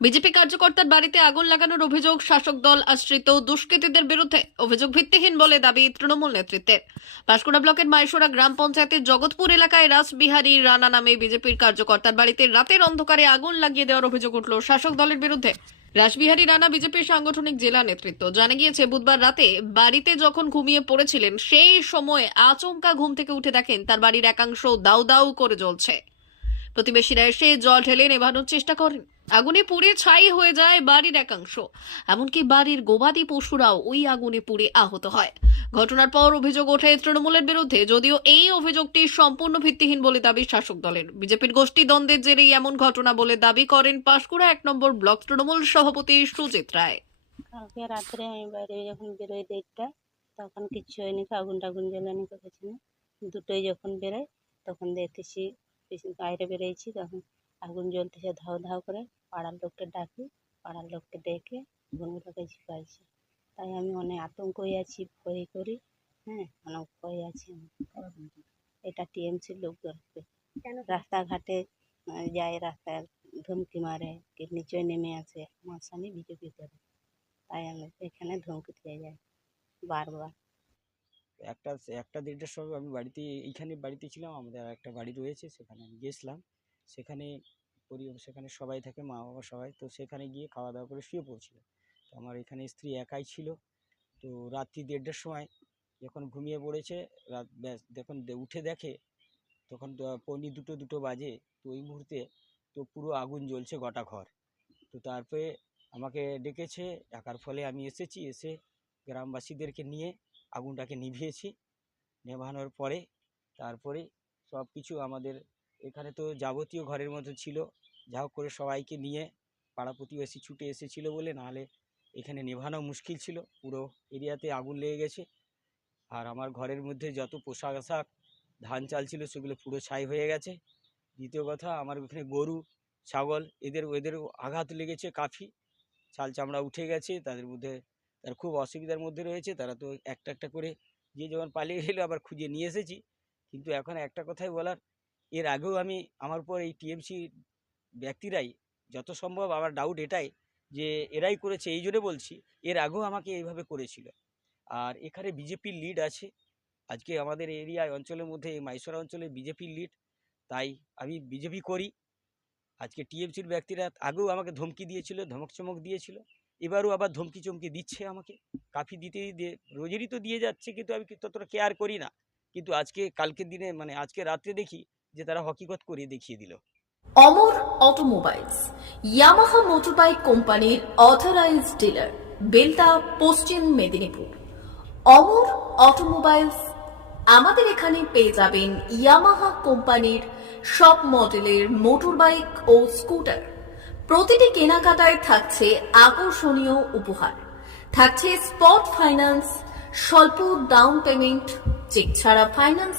BJP কার্যকর্তার বাড়িতে আগুন লাগানোর অভিযোগ শাসক দল আশ্রিত দুষ্কৃতীদের বিরুদ্ধে। অভিযোগ ভিত্তিহীন বলে দাবি তৃণমূল নেতৃত্বের। পাঁশকুড়া ব্লকের মাইশোরা গ্রাম পঞ্চায়েতের জগৎপুর এলাকায় রাসবিহারী রানা নামে বিজেপির কার্যকর্তার বাড়িতে রাতের অন্ধকারে আগুন লাগিয়ে দেওয়ার অভিযোগ উঠল শাসক দলের বিরুদ্ধে। রাসবিহারী রানা বিজেপির সাংগঠনিক জেলা নেতৃত্ব। জানা গিয়েছে, বুধবার রাতে বাড়িতে যখন ঘুমিয়ে পড়েছিলেন, সেই সময় আচমকা ঘুম থেকে উঠে দেখেন তার বাড়ির একাংশ দাউ দাউ করে জ্বলছে। প্রতিবেশীরা এসে জল ঢেলে নেভানোর চেষ্টা করেন। আগুনে পুড়ে ছাই হয়ে যায় বাড়ির একাংশ। এমনকি বাড়ির গবাদি পশুরাও ওই আগুনে পুড়ে আহত হয়। ঘটনার পর অভিযোগ ওঠে তৃণমূলের বিরুদ্ধে, যদিও এই অভিযোগটি সম্পূর্ণ ভিত্তিহীন বলে দাবি শাসক দলের। বিজেপির গোষ্ঠী দ্বন্দ্বের জেরেই এমন ঘটনা বলে দাবি করেন পাঁশকুড়া এক নম্বর ব্লক তৃণমূল সভাপতি সুজিত রায়। কালকে রাত্রে আমি বাইরে যখন বেরোই দেড়টা, তখন কিচ্ছু হয়নি আগুন টাগুন জ্বালানি করেছি না। দুটোই যখন বেরোয়, তখন দেখতেছি, বাইরে বেরিয়েছি তখন আগুন জ্বলতেছে, ধাও ধাও করে। পাড়ার লোককে ডাকি পাড়ার লোককে ডেকে আগুনগুলোকে ঝিপাইছি তাই আমি অনেক আতঙ্ক হয়ে আছি ভয় করি। হ্যাঁ অনেক ভয় আছি এটা টিএমসির লোকদেরকে রাস্তাঘাটে যায় রাস্তায় ধমকি মারে কি নিচে নেমে আসে আমার স্বামী বিজেপি করে তাই আমি এখানে ধমকি খেয়ে যাই বারবার। একটা একটা দেড়টার সময় আমি বাড়িতে এইখানে বাড়িতে ছিলাম আমাদের একটা বাড়ি রয়েছে সেখানে আমি গেছিলাম। সেখানে পরিবার সেখানে সবাই থাকে মা বাবা সবাই। তো সেখানে গিয়ে খাওয়া দাওয়া করে শুয়ে পড়ছিল। তো আমার এখানে স্ত্রী একাই ছিল। তো রাত্রি দেড়টার সময় যখন ঘুমিয়ে পড়েছে, রাত যখন উঠে দেখে, তখন পৌনে দুটো দুটো বাজে। তো ওই মুহূর্তে তো পুরো আগুন জ্বলছে গোটা ঘর। তো তারপরে আমাকে ডেকেছে ডাকার ফলে আমি এসেছি, এসে গ্রামবাসীদেরকে নিয়ে আগুনটাকে নিভিয়েছি। নেভানোর পরে তারপরে সব কিছু আমাদের এখানে তো যাবতীয় ঘরের মতো ছিল। যা হোক করে সবাইকে নিয়ে পাড়া প্রতিবেশী ছুটে এসেছিল বলে, নাহলে এখানে নেভানো মুশকিল ছিল। পুরো এরিয়াতে আগুন লেগে গেছে। আর আমার ঘরের মধ্যে যত পোশাক আশাক, ধান চাল ছিল সেগুলো পুরো ছাই হয়ে গেছে। দ্বিতীয় কথা, আমার এখানে গরু, ছাগল, এদের এদের আঘাত লেগেছে কাফি। চাল চামড়া উঠে গেছে, তাদের মধ্যে, তার খুব অসুবিধার মধ্যে রয়েছে। তারা তো একটা একটা করে যে যখন পালিয়ে গেলো, আবার খুঁজে নিয়ে এসেছি। কিন্তু এখন একটা কথাই বলার এর আগেও আমি আমার পর এই টিএমসি ব্যক্তিরাই যত সম্ভব আমার ডাউট এটাই যে এরাই করেছে, এই জন্য বলছি, এর আগেও আমাকে এইভাবে করেছিল। আর এখানে বিজেপির লিড আছে। আজকে আমাদের এরিয়ায় অঞ্চলের মধ্যে, এই মাইসোরা অঞ্চলে বিজেপির লিড তাই আমি বিজেপি করি। আজকে টিএমসির ব্যক্তিরা আগেও আমাকে ধমকি দিয়েছিল, ধমক চমক দিয়েছিল। এবারও আবার ধমকি চমকি দিচ্ছে আমাকে। কাফি দিতে রোজেরই তো দিয়ে যাচ্ছে, কিন্তু আমি ততটা কেয়ার করি না। কিন্তু আজকে, কালকের দিনে মানে আজকে রাত্রে দেখি যে তারা হকিকত করে দেখিয়ে দিল। অমর অটোমোবাইলস, ইয়ামাহা মোটরবাইক কোম্পানির অথরাইজড ডিলার বেলদা পশ্চিম মেদিনীপুর। অমর অটোমোবাইলস, আমাদের এখানে পেয়ে যাবেন ইয়ামাহা কোম্পানির সব মডেলের মোটরবাইক ও স্কুটার। প্রতিটি কেনাকাটায় থাকছে আকর্ষণীয় উপহার। থাকছে স্পট ফাইন্যান্স, স্বল্প ডাউন পেমেন্ট চেক ছাড়া finance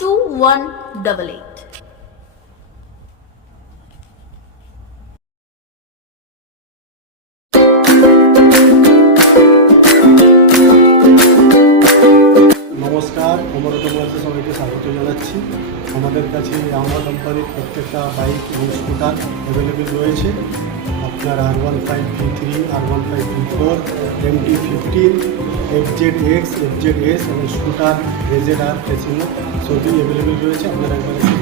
two one double eight নমস্কার অমর অটোমোবাইলসে সবাইকে স্বাগত জানাচ্ছি। আমাদের কাছে আমার কোম্পানির প্রত্যেকটা বাইক এবং স্কুটার অ্যাভেলেবেল রয়েছে। আপনার আর one five V three R one five V four M T fifteen F Z X F Z S এবং স্কুটার রেজেড আর ফেসিনো সবই অ্যাভেলেবেল রয়েছে। আপনারা একবার